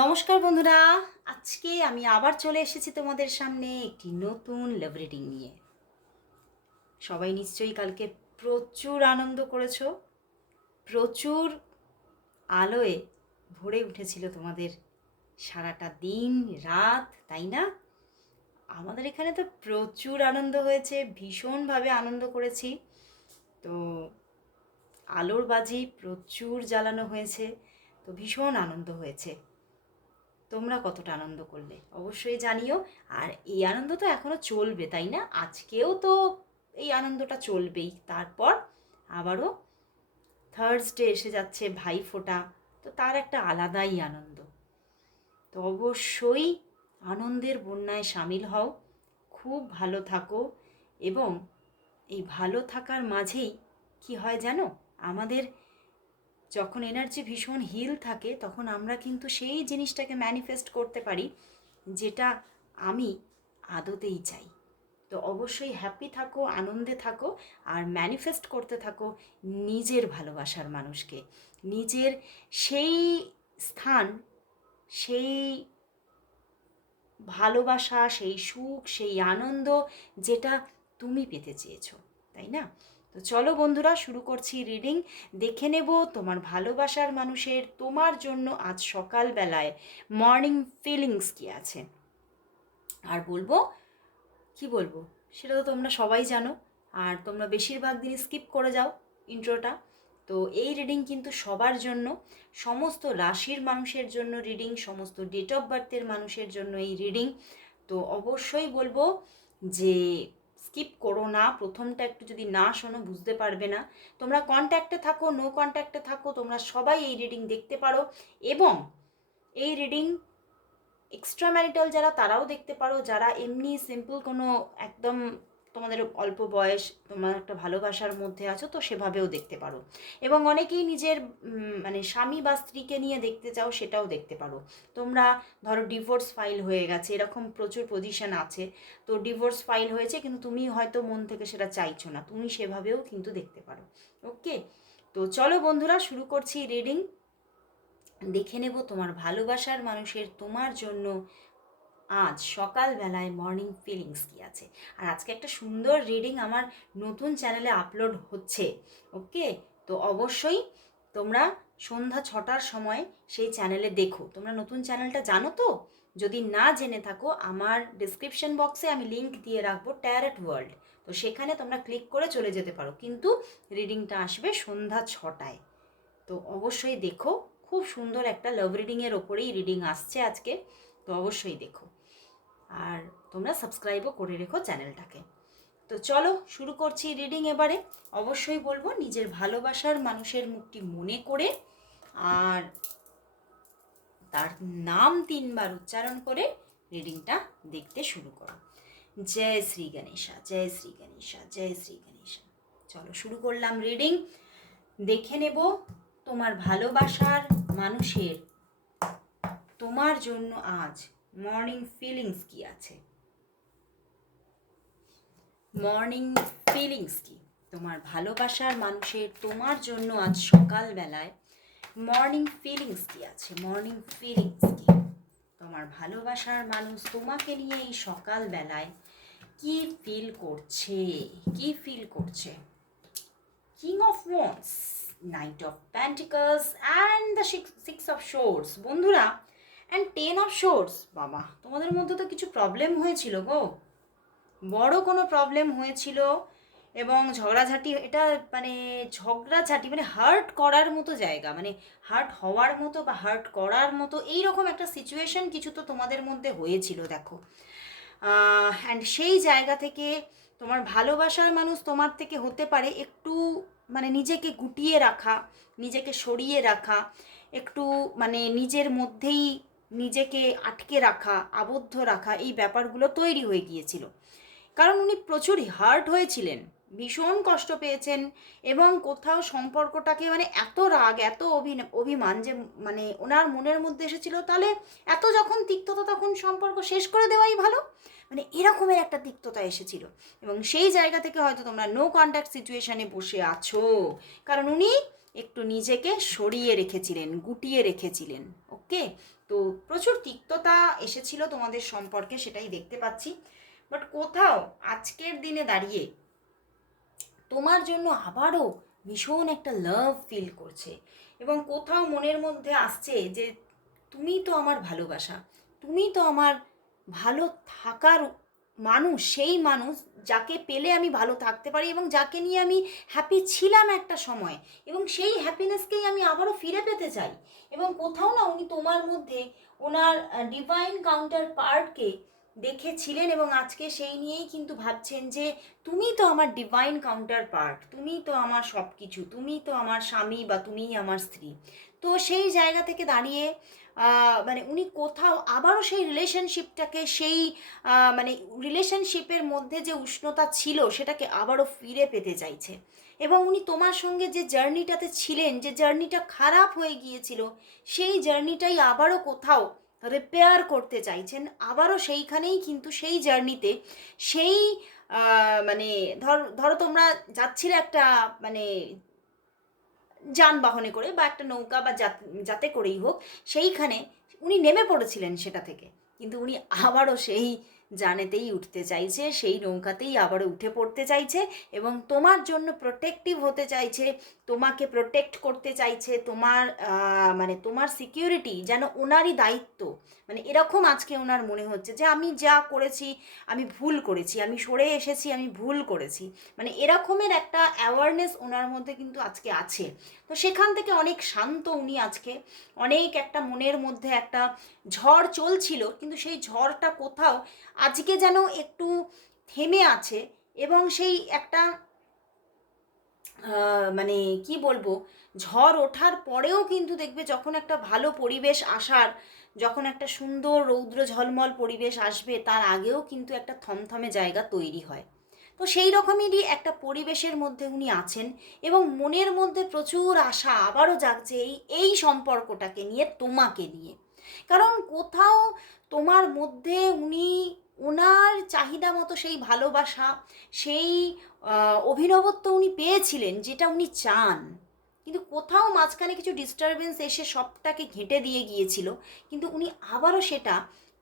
নমস্কার বন্ধুরা, আজকে আমি আবার চলে এসেছি তোমাদের সামনে একটি নতুন লাভ রিডিং নিয়ে। সবাই নিশ্চয়ই কালকে প্রচুর আনন্দ করেছ, প্রচুর আলোয় ভরে উঠেছিল তোমাদের সারাটা দিন, রাত, তাই না? আমাদের এখানে তো প্রচুর আনন্দ হয়েছে, ভীষণভাবে আনন্দ করেছি। তো আলোর বাজি প্রচুর জ্বালানো হয়েছে, তো ভীষণ আনন্দ হয়েছে। তোমরা কতটা আনন্দ করলে? অবশ্যই জানিও। আর এই আনন্দ তো এখনও চলবে, তাই না? আজকেও তো এই আনন্দটা চলবেই। তারপর আবারও থার্সডে এসে যাচ্ছে ভাই ফোটা। তো তার একটা আলাদাই আনন্দ। তো অবশ্যই আনন্দের বন্যায় সামিল হও। খুব ভালো থাকো। এবং এই ভালো থাকার মাঝেই কি হয় জানো? আমাদের যখন এনার্জি ভীষণ হিল থাকে, তখন আমরা কিন্তু সেই জিনিসটাকে ম্যানিফেস্ট করতে পারি, যেটা আমি আদতেই চাই। তো অবশ্যই হ্যাপি থাকো, আনন্দে থাকো, আর ম্যানিফেস্ট করতে থাকো নিজের ভালোবাসার মানুষকে। নিজের সেই স্থান, সেই ভালোবাসা, সেই সুখ, সেই আনন্দ, যেটা তুমি পেতে চেয়েছো, তাই না? তো চলো বন্ধুরা, শুরু করছি রিডিং দেখে নেব তোমার ভালোবাসার মানুষের তোমার জন্য আজ সকালবেলায় মর্নিং ফিলিংস কি আছে। আর বলব, কি বলব, সেটা তো তোমরা সবাই জানো। আর তোমরা বেশিরভাগ দিন স্কিপ করে যাও ইন্ট্রোটা তো এই রিডিং কিন্তু সবার জন্য, সমস্ত রাশির মানুষের জন্য রিডিং সমস্ত ডেট অফ বার্থের মানুষের জন্য এই রিডিং তো অবশ্যই বলব যে স্কিপ করো না, প্রথমটা একটু যদি না শোনো বুঝতে পারবে না। তোমরা কন্ট্যাক্টে থাকো নো কন্ট্যাক্টে থাকো, তোমরা সবাই এই রিডিং দেখতে পারো এবং এই রিডিং এক্সট্রা ম্যারিটাল যারা, তারাও দেখতে পারো। যারা এমনি সিম্পল কোনো একদম তোমাদের অল্প বয়স তোমার একটা ভালোবাসার মধ্যে আছো, তো সেভাবেও দেখতে পারো। এবং অনেকেই নিজের মানে স্বামী বা স্ত্রীকে নিয়ে দেখতে চাও, সেটাও দেখতে পারো। তোমরা ধরো ডিভোর্স ফাইল হয়ে গেছে, এরকম প্রচুর পজিশন আছে, তো ডিভোর্স ফাইল হয়েছে, কিন্তু তুমি হয়তো মন থেকে সেটা চাইছো না, তুমি সেভাবেও কিন্তু দেখতে পারো। ওকে তো চলো বন্ধুরা, শুরু করছি রিডিং দেখে নেব তোমার ভালোবাসার মানুষের তোমার জন্য আজ সকালবেলায় মর্নিং ফিলিংস কি আছে? আর আজকে একটা সুন্দর রিডিং আমার নতুন চ্যানেলে আপলোড হচ্ছে ওকে তো অবশ্যই তোমরা সন্ধ্যা ছটার সময় সেই চ্যানেলে দেখো। তোমরা নতুন চ্যানেলটা জানো তো? যদি না জেনে থাকো, আমার ডিসক্রিপশন বক্সে আমি লিংক দিয়ে রাখব ট্যারেট ওয়ার্ল্ড তো সেখানে তোমরা ক্লিক করে চলে যেতে পারো। কিন্তু রিডিংটা আসবে সন্ধ্যা ছটায়। তো অবশ্যই দেখো, খুব সুন্দর একটা লাভ রিডিংয়ের ওপরেই রিডিং আসছে আজকে। তো অবশ্যই দেখো। আর তোমরা সাবস্ক্রাইবও করে রেখো চ্যানেলটাকে। তো চলো শুরু করছি রিডিং এবারে। অবশ্যই বলব, নিজের ভালোবাসার মানুষের মুখটি মনে করে আর তার নাম তিনবার উচ্চারণ করে রিডিংটা দেখতে শুরু করো। জয় শ্রী গণেশা, জয় শ্রী গণেশা, জয় শ্রী গণেশা। চলো শুরু করলাম রিডিং দেখে নেব তোমার ভালোবাসার মানুষের তোমার জন্য আজ মর্নিং ফিলিংস কি আছে? মর্নিং ফিলিংস কি? তোমার ভালোবাসার মানুষের, তোমার জন্য আজ সকালবেলায় মর্নিং ফিলিংস কি আছে? মর্নিং ফিলিংস কি? তোমার ভালোবাসার মানুষ তোমাকে নিয়ে এই সকালবেলায় কি ফিল করছে? কি ফিল করছে? King of wands knight of pentacles and the six of swords বন্ধুরা অ্যান্ড টেন অফ শোর্স বাবা, তোমাদের মধ্যে তো কিছু প্রবলেম হয়েছিল গো। বড় কোনো প্রবলেম হয়েছিল এবং ঝগড়াঝাটি, এটা মানে ঝগড়াঝাটি মানে হার্ট করার মতো জায়গা মানে হার্ট হওয়ার মতো বা হার্ট করার মতো এই রকম একটা সিচুয়েশন কিছু তো তোমাদের মধ্যে হয়েছিল, দেখো। অ্যান্ড সেই জায়গা থেকে তোমার ভালোবাসার মানুষ তোমার থেকে হতে পারে একটু মানে নিজেকে গুটিয়ে রাখা, নিজেকে সরিয়ে রাখা, একটু মানে নিজের মধ্যেই নিজেকে আটকে রাখা, আবদ্ধ রাখা এই ব্যাপারগুলো তৈরি হয়ে গিয়েছিল। কারণ উনি প্রচুর হার্ট হয়েছিলেন, ভীষণ কষ্ট পেয়েছেন এবং কোথাও সম্পর্কটাকে মানে এত রাগ, এত অভি- অভিমান যে মানে ওনার মনের মধ্যে এসেছিল, তাহলে এত যখন তিক্ততা তখন সম্পর্ক শেষ করে দেওয়াই ভালো। মানে এরকমের একটা তিক্ততা এসেছিল এবং সেই জায়গা থেকে হয়তো তোমরা নো কন্ট্যাক্ট সিচুয়েশানে বসে আছো। কারণ উনি একটু নিজেকে সরিয়ে রেখেছিলেন, গুটিয়ে রেখেছিলেন। ওকে তো প্রচুর তিক্ততা এসেছিল তোমাদের সম্পর্কে, সেটাই দেখতে পাচ্ছি। বাট কোথাও আজকের দিনে দাঁড়িয়ে তোমার জন্য আবারও ভীষণ একটা লাভ ফিল করছে। এবং কোথাও মনের মধ্যে আসছে যে, তুমি তো আমার ভালোবাসা, তুমি তো আমার ভালো থাকার মানুষ, সেই মানুষ যাকে পেলে আমি ভালো থাকতে পারি এবং যাকে নিয়ে আমি হ্যাপি ছিলাম একটা সময় এবং সেই হ্যাপিনেসকেই আমি আবারও ফিরে পেতে চাই। এবং কোথাও না উনি তোমার মধ্যে ওনার ডিভাইন কাউন্টার পার্টকে দেখেছিলেন এবং আজকে সেই নিয়েই কিন্তু ভাবছেন যে তুমি তো আমার ডিভাইন কাউন্টার পার্ট তুমি তো আমার সব কিছু তুমি তো আমার স্বামী বা তুমিই আমার স্ত্রী। তো সেই জায়গা থেকে দাঁড়িয়ে মানে উনি কোথাও আবারও সেই রিলেশনশিপটাকে সেই মানে রিলেশনশিপের মধ্যে যে উষ্ণতা ছিল, সেটাকে আবারও ফিরে পেতে চাইছে। এবং উনি তোমার সঙ্গে যে জার্নিটাতে ছিলেন, যে জার্নিটা খারাপ হয়ে গিয়েছিল, সেই জার্নিটাই আবারও কোথাও রিপেয়ার করতে চাইছেন। আবারও সেইখানেই কিন্তু সেই জার্নিতে সেই মানে ধর, ধরো তোমরা যাচ্ছিলে একটা মানে যানবাহনে করে বা একটা নৌকা বা যাতে করেই হোক, সেইখানে উনি নেমে পড়েছিলেন সেটা থেকে। কিন্তু উনি আবারও সেই জানেতেই উঠতে চাইছে, সেই নৌকাতেই আবারও উঠে পড়তে চাইছে এবং তোমার জন্য প্রোটেক্টিভ হতে চাইছে তোমাকে প্রোটেক্ট করতে চাইছে তোমার মানে তোমার সিকিউরিটি যেন ওনারই দায়িত্ব। মানে এরকম আজকে ওনার মনে হচ্ছে যে আমি যা করেছি, আমি ভুল করেছি, আমি সরে এসেছি, আমি ভুল করেছি। মানে এরকমের একটা অ্যাওয়ারনেস ওনার মধ্যে কিন্তু আজকে আছে। তো সেখান থেকে অনেক শান্ত উনি আজকে। অনেক একটা মনের মধ্যে একটা ঝড় চলছিল, কিন্তু সেই ঝড়টা কোথাও আজকে যেন একটু থেমে আছে এবং সেই একটা মানে কি বলব? ঝড় ওঠার পরেও কিন্তু দেখবে যখন একটা ভালো পরিবেশ আসার, যখন একটা সুন্দর রৌদ্র ঝলমল পরিবেশ আসবে, তার আগেও কিন্তু একটা থমথমে জায়গা তৈরি হয়। তো সেই রকমেরই একটা পরিবেশের মধ্যে উনি আছেন এবং মনের মধ্যে প্রচুর আশা আবারও জাগছে এই এই সম্পর্কটাকে নিয়ে, তোমাকে নিয়ে। কারণ কোথাও তোমার মধ্যে উনি ওনার চাহিদা মতো, সেই ভালোবাসা, সেই অভিনবত্ব উনি পেয়েছিলেন, যেটা উনি চান। কিন্তু কোথাও মাঝখানে কিছু ডিস্টারবেন্স এসে সবটাকে ঘেঁটে দিয়ে গিয়েছিল, কিন্তু উনি আবারও সেটা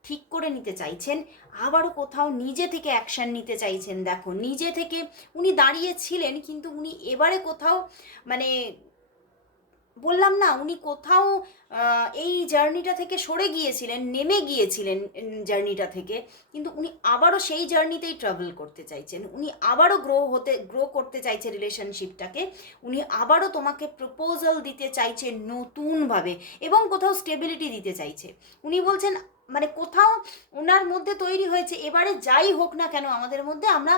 ঠিক করে নিতে চাইছেন। আবারও কোথাও নিজে থেকে অ্যাকশন নিতে চাইছেন দেখো নিজে থেকে উনি দাঁড়িয়েছিলেন, কিন্তু উনি এবারে কোথাও মানে বললাম না, উনি কোথাও এই জার্নিটা থেকে সরে গিয়েছিলেন, নেমে গিয়েছিলেন জার্নিটা থেকে, কিন্তু উনি আবারও সেই জার্নিতেই ট্রাভেল করতে চাইছেন। উনি আবারও গ্রো হতে গ্রো করতে চাইছে রিলেশনশিপটাকে উনি আবারও তোমাকে প্রপোজাল দিতে চাইছে নতুনভাবে এবং কোথাও স্টেবিলিটি দিতে চাইছে। উনি বলছেন মানে কোথাও ওনার মধ্যে তৈরি হয়েছে, এবারে যাই হোক না কেন, আমাদের মধ্যে আমরা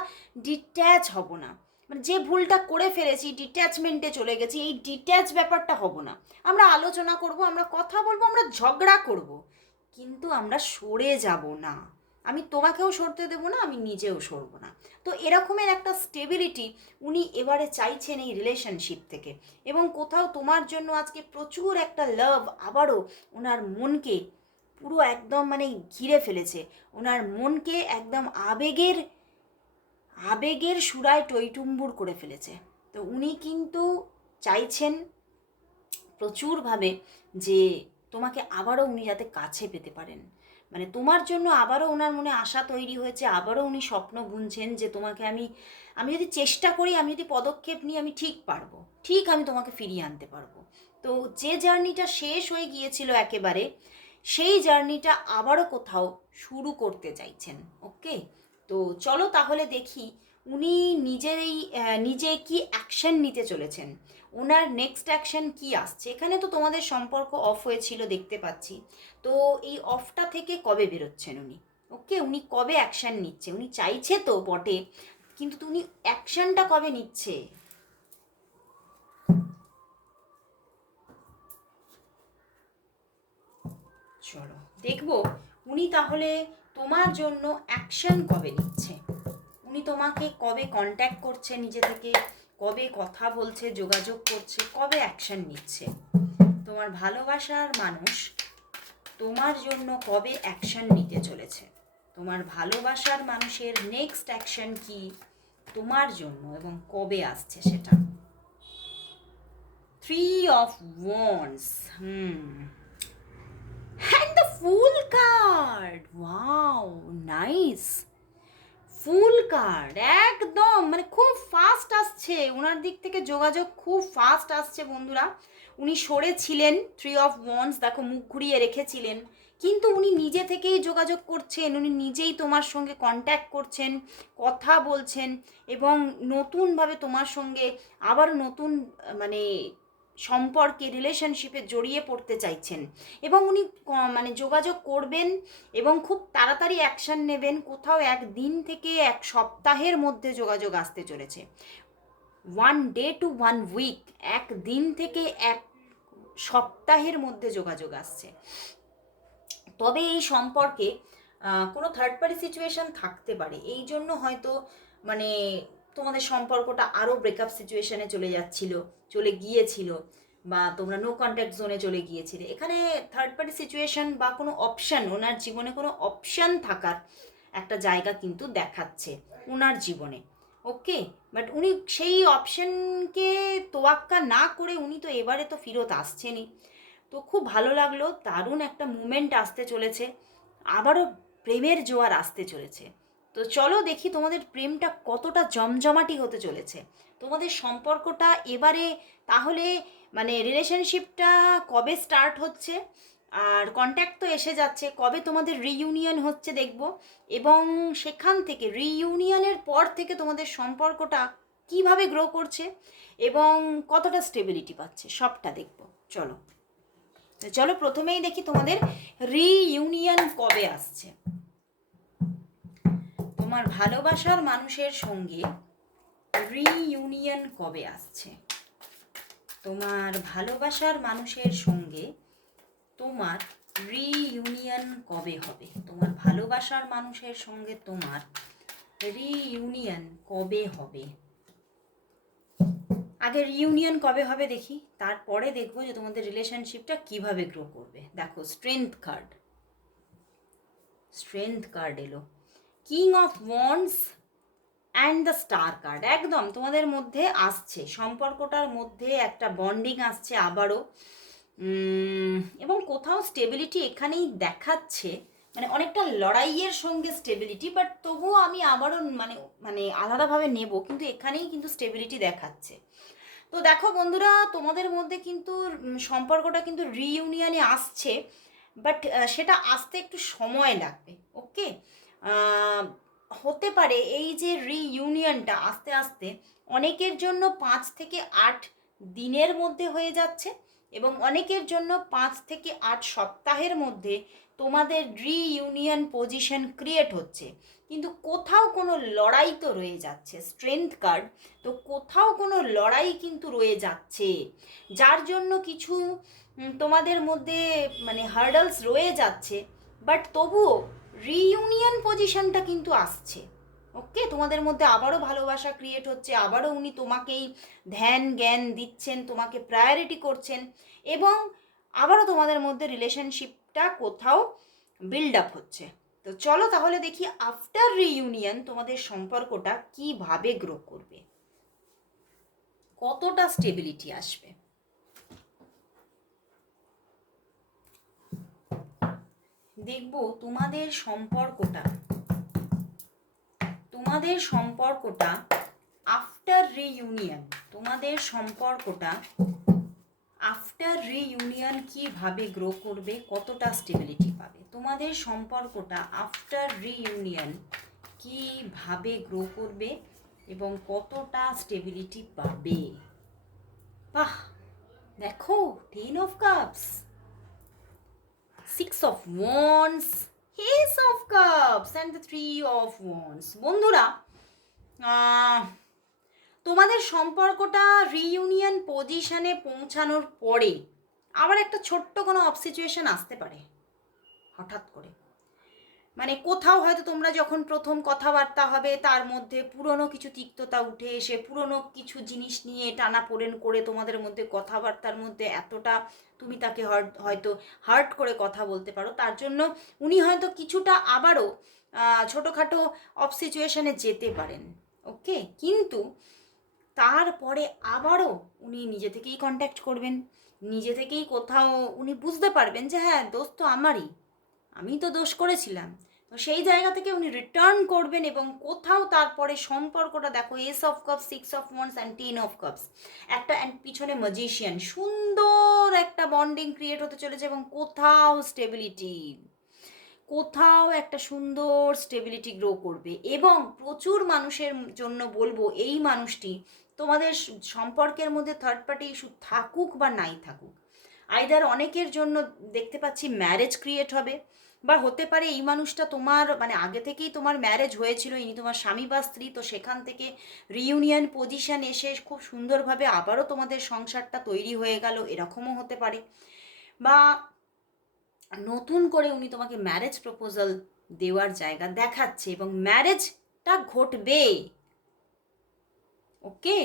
ডিট্যাচ হব না। মানে যে ভুলটা করে ফেলেছি ডিট্যাচমেন্টে চলে গেছি, এই ডিট্যাচ ব্যাপারটা হব না। আমরা আলোচনা করব, আমরা কথা বলব, আমরা ঝগড়া করব, কিন্তু আমরা সরে যাব না। আমি তোমাকেও সরতে দেবো না, আমি নিজেও সরবো না। তো এরকমের একটা স্টেবিলিটি উনি এবারে চাইছেন এই রিলেশনশিপ থেকে। এবং কোথাও তোমার জন্য আজকে প্রচুর একটা লাভ আবারও ওনার মনকে পুরো একদম মানে ঘিরে ফেলেছে। ওনার মনকে একদম আবেগের আবেগের সুরায় টইটুম্বুর করে ফেলেছে। তো উনি কিন্তু চাইছেন প্রচুরভাবে যে তোমাকে আবারও উনি যাতে কাছে পেতে পারেন। মানে তোমার জন্য আবারও ওনার মনে আশা তৈরি হয়েছে, আবারও উনি স্বপ্ন বুনছেন যে তোমাকে আমি আমি যদি চেষ্টা করি, আমি যদি পদক্ষেপ নিই, আমি ঠিক পারব, ঠিক আমি তোমাকে ফিরিয়ে আনতে পারব। তো যে জার্নিটা শেষ হয়ে গিয়েছিল একেবারে, সেই জার্নিটা আবারও কোথাও শুরু করতে চাইছেন ওকে তো চলো তাহলে দেখি উনি নিজেরই আহ, নিজে কি অ্যাকশন নিতে চলেছেন? ওনার নেক্সট অ্যাকশন কি আসছে? এখানে তো তোমাদের সম্পর্ক অফ হয়েছিল দেখতে পাচ্ছি। তো এই অফটা থেকে কবে বেরোচ্ছেন উনি? ওকে উনি কবে অ্যাকশন নিচ্ছে? উনি চাইছে তো বটে কিন্তু উনি অ্যাকশনটা কবে নিচ্ছে? চলো দেখব। উনি তাহলে তোমার জন্য অ্যাকশন কবে নিচ্ছে? উনি তোমাকে কবে কন্ট্যাক্ট করছে নিজে থেকে? কবে কথা বলছে, যোগাযোগ করছে, কবে অ্যাকশন নিচ্ছে? তোমার ভালোবাসার মানুষ তোমার জন্য কবে অ্যাকশন নিতে চলেছে? তোমার ভালোবাসার মানুষের নেক্সট অ্যাকশন কি? তোমার জন্য এবং কবে আসছে সেটা? Three of wands hmm. Card. Wow, nice. Full card, একদম। মানে খুব ফাস্ট আসছে। ওনার দিক থেকে যোগাযোগ খুব ফাস্ট আসছে, বন্ধুরা। উনি সরে ছিলেন থ্রি অফ ওয়ান্স দেখো, মুখ ঘুরিয়ে রেখেছিলেন। কিন্তু উনি নিজে থেকেই যোগাযোগ করছেন, উনি নিজেই তোমার সঙ্গে কন্ট্যাক্ট করছেন, কথা বলছেন, এবং নতুনভাবে তোমার সঙ্গে আবার নতুন মানে সম্পর্কে রিলেশনশিপে জড়িয়ে পড়তে চাইছেন। এবং উনি মানে যোগাযোগ করবেন এবং খুব তাড়াতাড়ি অ্যাকশন নেবেন। কোথাও এক দিন থেকে এক সপ্তাহের মধ্যে যোগাযোগ আসতে চলেছে। One day to one week এক দিন থেকে এক সপ্তাহের মধ্যে যোগাযোগ আসছে। তবে এই সম্পর্কে কোনো থার্ড পার্টি সিচুয়েশন থাকতে পারে। এই জন্য হয়তো মানে তোমাদের সম্পর্কটা আরও ব্রেকআপ সিচুয়েশনে চলে যাচ্ছিল, চলে গিয়েছিল বা তোমরা নো কন্ট্যাক্ট জোনে চলে গিয়েছিলে। এখানে থার্ড পার্টি সিচুয়েশন বা কোনো অপশান ওনার জীবনে কোনো অপশান থাকার একটা জায়গা কিন্তু দেখাচ্ছে ওনার জীবনে। ওকে বাট উনি সেই অপশানকে তোয়াক্কা না করে উনি তো এবারে তো ফেরত আসছেনই। তো খুব ভালো লাগল, দারুণ একটা মুমেন্ট আসতে চলেছে, আবারও প্রেমের জোয়ার আসতে চলেছে। তো চলো দেখি তোমাদের প্রেমটা কতটা জমজমাটি হতে চলেছে। তোমাদের সম্পর্কটা এবারে তাহলে মানে রিলেশনশিপটা কবে স্টার্ট হচ্ছে? আর কন্ট্যাক্ট তো এসে যাচ্ছে, কবে তোমাদের রিইউনিয়ন হচ্ছে দেখব? এবং সেখান থেকে রিইউনিয়নের পর থেকে তোমাদের সম্পর্কটা কীভাবে গ্রো করছে? এবং কতটা স্টেবিলিটি পাচ্ছে? সবটা দেখব। চলো। চলো প্রথমেই দেখি তোমাদের রিইউনিয়ন কবে আসছে। তোমার ভালোবাসার মানুষের সঙ্গে রিইউনিয়ন কবে আসছে? তোমার ভালোবাসার মানুষের সঙ্গে তোমার রিইউনিয়ন কবে হবে? তোমার ভালোবাসার মানুষের সঙ্গে তোমার রিইউনিয়ন কবে হবে? আগে রিইউনিয়ন কবে হবে দেখি, তারপরে দেখব যে তোমাদের রিলেশনশিপটা কীভাবে গ্রো করবে। দেখো স্ট্রেংথ কার্ড স্ট্রেংথ কার্ড এলো। King of wands and the star card. একদম, তোমাদের মধ্যে আসছে। সম্পর্কটার মধ্যে একটা বন্ডিং আসছে আবারও। এবং কোথাও স্টেবিলিটি এখানেই দেখাচ্ছে। মানে অনেকটা লড়াইয়ের সঙ্গে স্টেবিলিটি বাট তবুও আমি আবারও মানে মানে আলাদাভাবে নেব, কিন্তু এখানেই কিন্তু স্টেবিলিটি দেখাচ্ছে। তো দেখো বন্ধুরা, তোমাদের মধ্যে কিন্তু সম্পর্কটা কিন্তু রিইউনিয়নে আসছে বাট সেটা আসতে একটু সময় লাগবে ওকে হতে পারে এই যে রিইউনিয়নটা আস্তে আস্তে অনেকের জন্য পাঁচ থেকে আট দিনের মধ্যে হয়ে যাচ্ছে এবং অনেকের জন্য পাঁচ থেকে আট সপ্তাহের মধ্যে তোমাদের রিইউনিয়ন পজিশন ক্রিয়েট হচ্ছে। কিন্তু কোথাও কোনো লড়াই তো রয়ে যাচ্ছে স্ট্রেংথ কার্ড তো কোথাও কোনো লড়াই কিন্তু রয়ে যাচ্ছে। যার জন্য কিছু তোমাদের মধ্যে মানে হার্ডলস রয়ে যাচ্ছে বাট তবুও রিইউনিয়ন পজিশনটা কিন্তু আসছে। ওকে তোমাদের মধ্যে আবারও ভালোবাসা ক্রিয়েট হচ্ছে, আবারও উনি তোমাকেই ধ্যান, জ্ঞান দিচ্ছেন, তোমাকে প্রায়োরিটি করছেন এবং আবারও তোমাদের মধ্যে রিলেশনশিপটা কোথাও বিল্ড আপ হচ্ছে। তো চলো তাহলে দেখি আফটার রিইউনিয়ন তোমাদের সম্পর্কটা কীভাবে গ্রো করবে? কতটা স্টেবিলিটি আসবে? দেখব তোমাদের সম্পর্কটা। তোমাদের সম্পর্কটা আফটার রিইউনিয়ন তোমাদের সম্পর্কটা আফটার রিইউনিয়ন কীভাবে গ্রো করবে, কতটা স্টেবিলিটি পাবে? তোমাদের সম্পর্কটা আফটার রিইউনিয়ন কীভাবে গ্রো করবে এবং কতটা স্টেবিলিটি পাবে? বাহ! দেখো ten of cups six of wands ace of cups and the three of wands বন্ধুরা তোমাদের সম্পর্কটা রিইউনিয়ন পজিশনে পৌঁছানোর পরে আবার একটা ছোট্ট কোনো অফ সিচুয়েশান আসতে পারে, হঠাৎ করে। মানে কোথাও হয়তো তোমরা যখন প্রথম কথাবার্তা হবে, তার মধ্যে পুরনো কিছু তিক্ততা উঠে এসে, পুরনো কিছু জিনিস নিয়ে টানা পোড়েন করে তোমাদের মধ্যে কথাবার্তার মধ্যে এতটা তুমি তাকে হয়ত- হার্ট করে কথা বলতে পারো, তার জন্য উনি হয়তো কিছুটা আবারও ছোটোখাটো অফ সিচুয়েশনে যেতে পারেন ওকে কিন্তু তারপরে আবারও উনি নিজে থেকেই কন্ট্যাক্ট করবেন, নিজে থেকেই কোথাও উনি বুঝতে পারবেন যে হ্যাঁ দোস্ত আমারই। আমি তো দোষ করেছিলাম। তো সেই জায়গা থেকে উনি রিটার্ন করবেন এবং কোথাও তারপরে সম্পর্কটা দেখো ace of cups six of wands and ten of cups একটা অ্যান্ড পিছনে ম্যাজিশিয়ান সুন্দর একটা বন্ডিং ক্রিয়েট হতে চলেছে এবং কোথাও স্টেবিলিটি কোথাও একটা সুন্দর স্টেবিলিটি গ্রো করবে। এবং প্রচুর মানুষের জন্য বলব, এই মানুষটি তোমাদের সম্পর্কের মধ্যে থার্ড পার্টি ইস্যু থাকুক বা নাই থাকুক। আইদার অনেকের জন্য দেখতে পাচ্ছি ম্যারেজ ক্রিয়েট হবে। বা হতে পারে এই মানুষটা তোমার মানে আগে থেকেই তোমার ম্যারেজ হয়েছিল, ইনি তোমার স্বামী বা স্ত্রী, তো সেখান থেকে রিউনিয়ন পজিশন এসে খুব সুন্দরভাবে আবারও তোমাদের সংসারটা তৈরি হয়ে গেল, এরকমও হতে পারে। বা নতুন করে উনি তোমাকে ম্যারেজ প্রপোজাল দেওয়ার জায়গা দেখাচ্ছে এবং ম্যারেজটা ঘটবে। Okay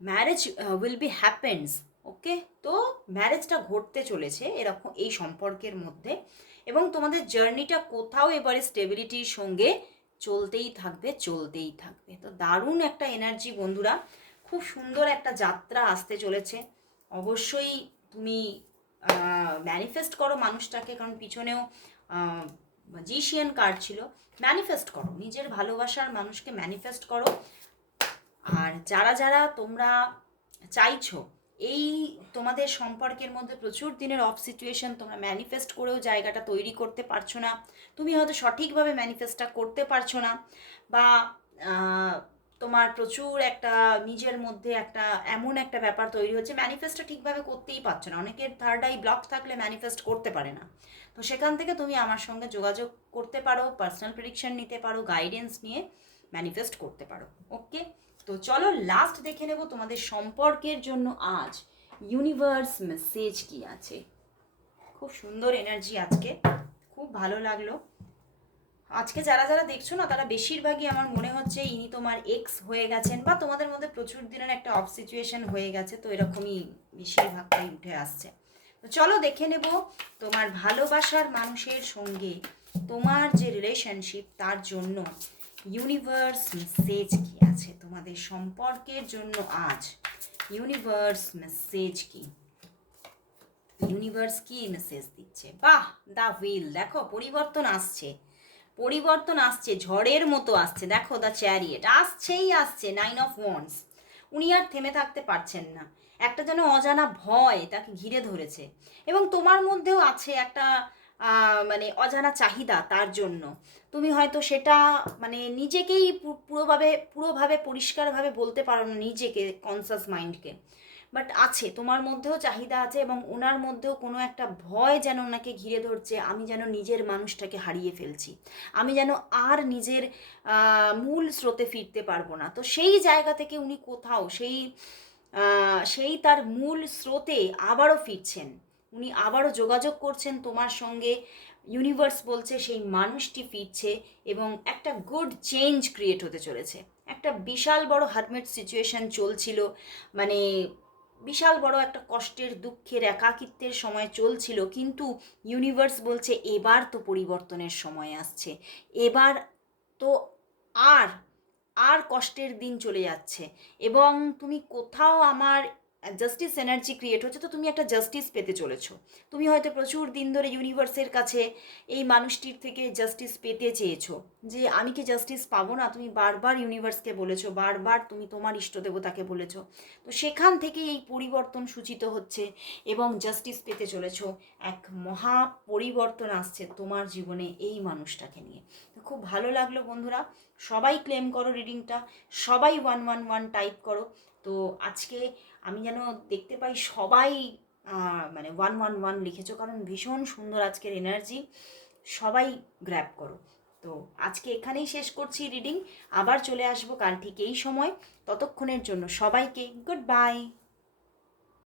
marriage will be happens okay তো ম্যারেজটা ঘটতে চলেছে, এরকম, এই সম্পর্কের মধ্যে। এবং তোমাদের জার্নিটা কোথাও এবারে স্টেবিলিটির সঙ্গে চলতেই থাকবে চলতেই থাকবে। তো দারুণ একটা এনার্জি বন্ধুরা, খুব সুন্দর একটা যাত্রা আসতে চলেছে। অবশ্যই তুমি ম্যানিফেস্ট করো মানুষটাকে, কারণ পিছনেও জিশিয়ান কার্ড ছিল। ম্যানিফেস্ট করো, নিজের ভালোবাসার মানুষকে ম্যানিফেস্ট করো। আর যারা যারা তোমরা চাইছো এই তোমাদের সম্পর্কের মধ্যে প্রচুর দিনের অফ সিচুয়েশন তোমরা ম্যানিফেস্ট করেও জায়গাটা তৈরি করতে পারছ না। তুমি হয়তো সঠিকভাবে ম্যানিফেস্টটা করতে পারছ না বা তোমার প্রচুর একটা নিজের মধ্যে একটা এমন একটা ব্যাপার তৈরি হচ্ছে ম্যানিফেস্টটা ঠিকভাবে করতেই পারছ না। অনেকের থার্ড আই ব্লক থাকলে ম্যানিফেস্ট করতে পারে না। তো সেখান থেকে তুমি আমার সঙ্গে যোগাযোগ করতে পারো পার্সোনাল প্রেডিকশন নিতে পারো গাইডেন্স নিয়ে ম্যানিফেস্ট করতে পারো। ওকে তো চলো লাস্ট দেখে নেব তোমাদের সম্পর্কের জন্য আজ ইউনিভার্স মেসেজ কি আছে। খুব সুন্দর এনার্জি আজকে, খুব ভালো লাগল। আজকে যারা যারা দেখছ না, তারা বেশিরভাগই আমার মনে হচ্ছে ইনি তোমার এক্স হয়ে গেছেন বা তোমাদের মধ্যে প্রচুর দিনের একটা অফ সিচুয়েশন হয়ে গেছে, তো এরকমই বেশিরভাগটাই উঠে আসছে। তো চলো দেখে নেব তোমার ভালোবাসার মানুষের সঙ্গে তোমার যে রিলেশনশিপ তার জন্য ইউনিভার্স মেসেজ কি আছে? তোমাদের সম্পর্কের জন্য আজ ইউনিভার্স মেসেজ কি? ইউনিভার্স কি মেসেজ দিচ্ছে? বাহ দা হুইল দেখো পরিবর্তন আসছে। পরিবর্তন আসছে, ঝড়ের মতো আসছে। দেখো দ্য চ্যারিয়েট আসছেই আসছে নাইন অফ ওয়ান্স উনি আর থেমে থাকতে পারছেন না। একটা যেন অজানা ভয় তাকে ঘিরে ধরেছে। এবং তোমার মধ্যেও আছে একটা মানে অজানা চাহিদা তার জন্য। তুমি হয়তো সেটা মানে নিজেকেই পুরোভাবে পুরোভাবে পরিষ্কারভাবে বলতে পারো না নিজেকে কনসাস মাইন্ডকে বাট আছে, তোমার মধ্যেও চাহিদা আছে এবং ওনার মধ্যেও কোনো একটা ভয় যেন ওনাকে ঘিরে ধরছে, আমি যেন নিজের মানুষটাকে হারিয়ে ফেলছি। আমি যেন আর নিজের মূল স্রোতে ফিরতে পারব না। তো সেই জায়গা থেকে উনি কোথাও, সেই সেই তার মূল স্রোতে আবারও ফিরছেন। উনি আবারও যোগাযোগ করছেন তোমার সঙ্গে। ইউনিভার্স বলছে সেই মানুষটি ফিরছে এবং একটা গুড চেঞ্জ ক্রিয়েট হতে চলেছে। একটা বিশাল বড় হারমেট সিচুয়েশন চলছিল মানে বিশাল বড় একটা কষ্টের, দুঃখের, একাকিত্বের সময় চলছিল, কিন্তু ইউনিভার্স বলছে এবার তো পরিবর্তনের সময় আসছে। এবার তো আর আর কষ্টের দিন চলে যাচ্ছে। এবং তুমি কোথাও আমার জাস্টিস এনার্জি ক্রিয়েট হচ্ছে, তো তুমি একটা জাস্টিস পেতে চলেছো। তুমি হয়তো প্রচুর দিন ধরে ইউনিভার্সের কাছে এই মানুষটির থেকে জাস্টিস পেতে চেয়েছো, যে আমি কি জাস্টিস পাবো না? তুমি বারবার ইউনিভার্সকে বলেছ, বারবার তুমি তোমার ইষ্টদেবতাকে বলেছ। তো সেখান থেকে এই পরিবর্তন সূচিত হচ্ছে এবং জাস্টিস পেতে চলেছো। এক মহা পরিবর্তন আসছে তোমার জীবনে এই মানুষটাকে নিয়ে। তো খুব ভালো লাগল বন্ধুরা, সবাই ক্লেম করো রিডিংটা সবাই ওয়ান ওয়ান ওয়ান টাইপ করো। তো আজকে আমি যেন দেখতে পাই সবাই মানে ওয়ান ওয়ান ওয়ান লিখেছো, কারণ ভীষণ সুন্দর আজকের এনার্জি সবাই গ্র্যাব করো। তো আজকে এখানেই শেষ করছি রিডিং আবার চলে আসব কাল ঠিক এই সময়। ততক্ষণের জন্য সবাইকে গুড বাই